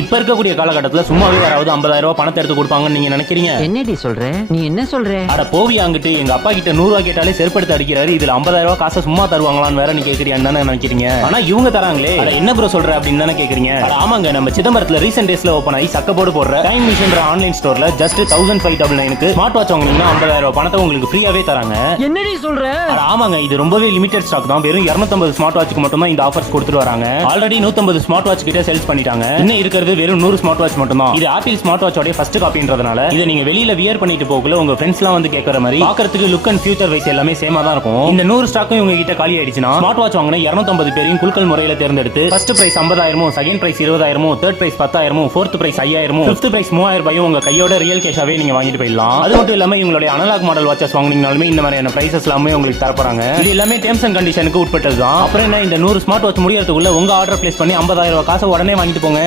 இப்ப இருக்கக்கூடிய காலகட்டத்துல சும்மாவே யாராவது 50,000 ரூபாய் பணத்தை எடுத்து கொடுப்பாங்கன்னு நீங்க நினைக்கிறீங்க? என்னடி சொல்ற? நீ என்ன சொல்ற? அட போவி அங்கிட்டு, எங்க அப்பா கிட்ட 100 ரூபாய் கேட்டாலே செருப்படுத்து அடிக்கிறாரு, இதுல 50,000 ரூபாய் காசை சும்மா தருவாங்களான்னு வேற நீ கேக்குறியான்னு தானே நினைக்கிறீங்க? ஆனா இவங்க தராங்களே, என்ன ப்ரோ சொல்ற அப்படின்னு தானே கேக்குறீங்க? ஆமாங்க, நம்ம சிதம்பரத்துல ரீசென்ட் டேஸ்ல ஓபன் ஆகி சக்கப்போடு போடுற டைம் மிஷின் ஆன்லைன் ஸ்டோர்ல ஜஸ்ட் 1599க்கு ஸ்மார்ட் வாட்ச் வாங்குனீங்கன்னா 50,000 ரூபாய் பணத்தை உங்களுக்கு ஃப்ரீயாவே தராங்க. என்னடி சொல்ற? ஆமாங்க, இது ரொம்பவே லிமிடெட் ஸ்டாக் தான். வெறும் 250 ஸ்மார்ட் வாட்ச்க்கு மட்டும் தான் இந்த ஆஃபர்ஸ் கொடுத்துட்டு வராங்க. ஆல்ரெடி 150 ஸ்மார்ட் வாட்ச் கிட்ட சேல்ஸ் பண்ணிட்டாங்க. இன்னும் இருக்கிறது வெறும் 100 ஸ்மார்ட் வாட்ச் மட்டும் தான். இது ஆப்பிள் ஸ்மார்ட் வாட்சோட ஃபர்ஸ்ட் காப்பின்றதுனால இதை நீங்க வெளியில வியர் பண்ணிட்டு போகல உங்க ஃப்ரெண்ட்ஸ்லாம் வந்து கேட்கற மாதிரி பார்க்கிறதுக்கு லுக் அண்ட் ஃபியூச்சர் வைஸ் எல்லாமே சேமா தான் இருக்கும். இந்த 100 ஸ்டாக்கும் உங்க கிட்ட காலி ஆயிடுச்சுன்னா ஸ்மார்ட் வாட்ச் வாங்கின 250 பேரையும் குலுக்கல் முறையில தேர்ந்தெடுத்து first prize 50,000, second prize 20,000, third prize 10,000, fourth prize 5,000, fifth prize 3,000 ரூபாயும் உங்க கையோட ரியல் கேஷாவே நீங்க வாங்கிட்டு போயிடலாம். அது மட்டும் இல்லாம இவங்களுடைய அனலாக் மாடல் வாட்சஸ் வாங்குனீங்கனாலுமே இந்த மாதிரியான பிரைசஸ் எல்லாமே உங்களுக்கு தரப்போறாங்க. இது எல்லாமே டேர்ம்ஸ் அண்ட் கண்டிஷனுக்கு உட்பட்டது தான். அப்புறம் என்ன, இந்த 100 ஸ்மார்ட் வாட்ச் முடியறதுக்குள்ள உங்க ஆர்டர் பிளேஸ் பண்ணி 50,000 ரூபாய் காசை உடனே வாங்கிட்டு போங்க.